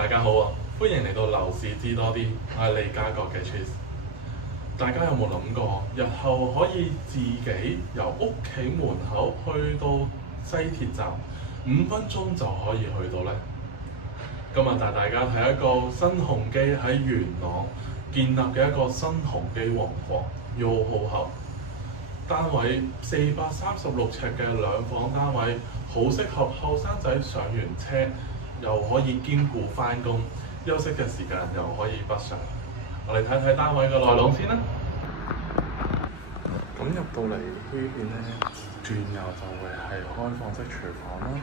大家好啊，歡迎嚟到樓市知多啲，我係利嘉閣嘅 Chase。大家有冇諗過，日後可以自己由屋企門口去到西鐵站5分鐘就可以去到呢？今日帶大家睇一個新鴻基喺元朗建立嘅一個新鴻基王國，YOHO Hub。單位436尺嘅兩房單位，好適合後生仔上完車，又可以兼顧返工，休息嘅時間又可以北上。我哋睇睇單位嘅內容先啦。咁入到嚟呢邊呢，轉右就會係開放式廚房啦。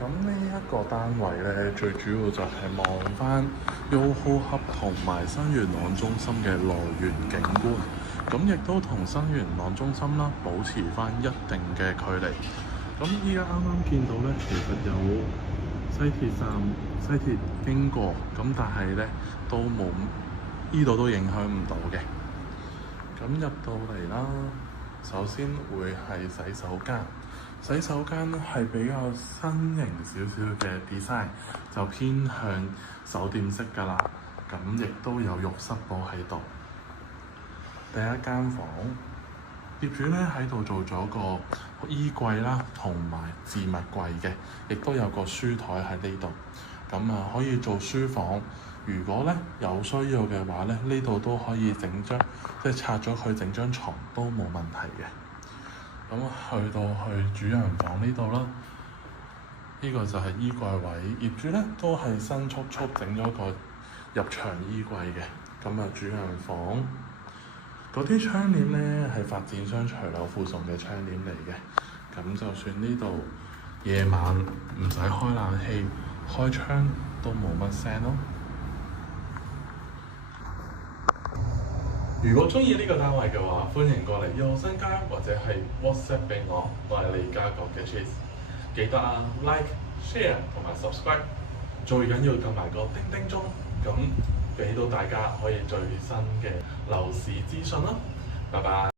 咁呢一個單位呢，最主要就係望翻 YOHO Hub 同埋新元朗中心嘅來源景觀。咁亦都同新元朗中心啦，保持翻一定嘅距離。咁依家啱啱見到呢，其實有西鐵站、西鐵經過，咁但係呢都冇，依度都影響唔到嘅。咁入到嚟啦，首先會係洗手間。洗手間係比較新型少少嘅 design， 就偏向酒店式㗎啦。咁亦都有浴室寶喺度。第一間房，業主咧喺度做咗個衣櫃啦，同埋置物櫃嘅，亦都有個書台喺呢度。咁啊，可以做書房。如果咧有需要嘅話咧，呢度都可以整張，即係拆咗佢整張床都冇問題嘅。咁去到去主人房呢度啦，呢個就係衣櫃位。業主咧都係新速整咗個入牆衣櫃嘅。咁啊，主人房嗰啲窗簾咧係發展商隨樓附送嘅窗簾嚟嘅。咁就算呢度夜晚唔使開冷氣，開窗都冇乜聲咯。如果鍾意呢個單位嘅話，歡迎過嚟右新街或者係 WhatsApp 俾我，我係利嘉閣嘅 Chase。記得啊 ，like、share 同埋 subscribe， 最緊要撳埋個叮叮鐘，咁俾到大家可以最新嘅樓市資訊啦。拜拜。